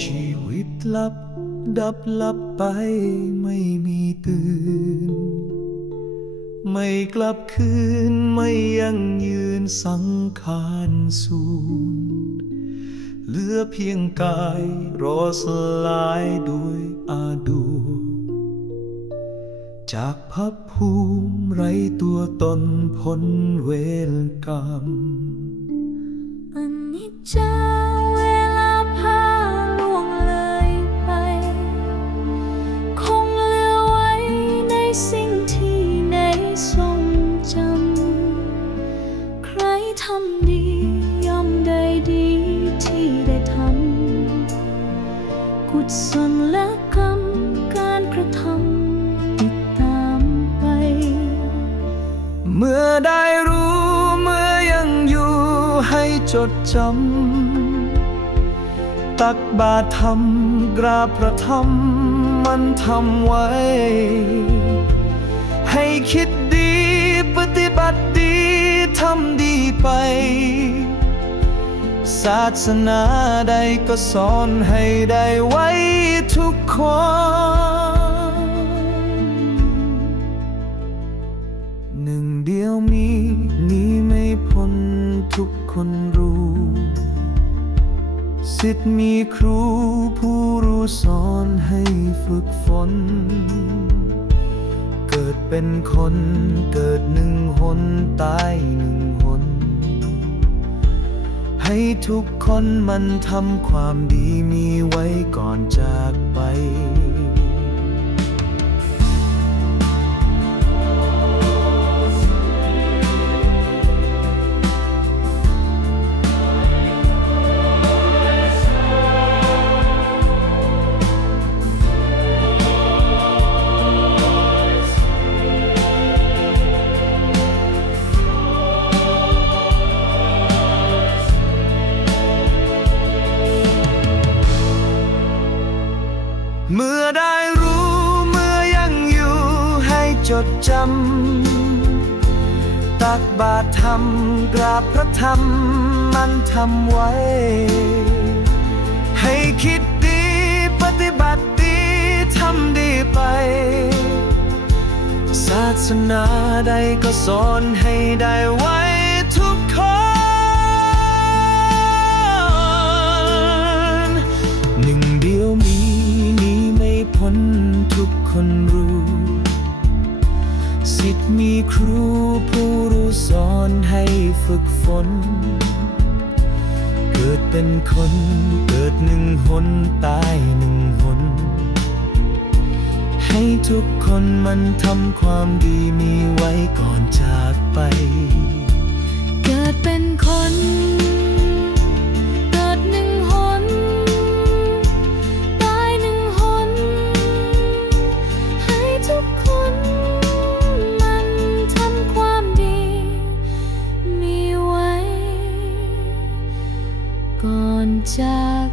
ชีวิตลับ ดับลับไปไม่มีตื่น ไม่กลับคืนไม่ยังยืนสังขารสูญเหลือเพียงกายรอสลายด้วยอาดูจากพับภูมิไรตัวตนพ้นเวรกรรมอนิจจาเว ทำดีย่อมได้ดีที่ได้ทำกุศลและกรรมการกระทำติดตามไป เมื่อได้รู้เมื่อยังอยู่ให้จดจำตักบาตรทำกราบพระธรรมมันทำไว้ ไป ศาสนาใดก็สอนให้ได้ไว้ทุกคนหนึ่งเดียวมีนี้ไม่พ้นทุกคนรู้ สิทธิ์มีครูผู้รู้สอนให้ฝึกฝนเกิดเป็นคนเกิดหนึ่งหนตายหนึ่ง ให้ทุกคนมันทำความดีมีไว้ก่อนจากไป จดจำ ตักบาตรทำกราบพระธรรมมันทำไว้ ให้คิดดีปฏิบัติดีทำดีไป ศาสนาใดก็สอนให้ได้ไว้ สิทธิ์มีครูผู้รู้สอนให้ฝึกฝน เกิดเป็นคนเกิดหนึ่งหนตายหนึ่งหน ให้ทุกคนมันทำความดีมีไว้ก่อนจากไป เกิดเป็นคน 家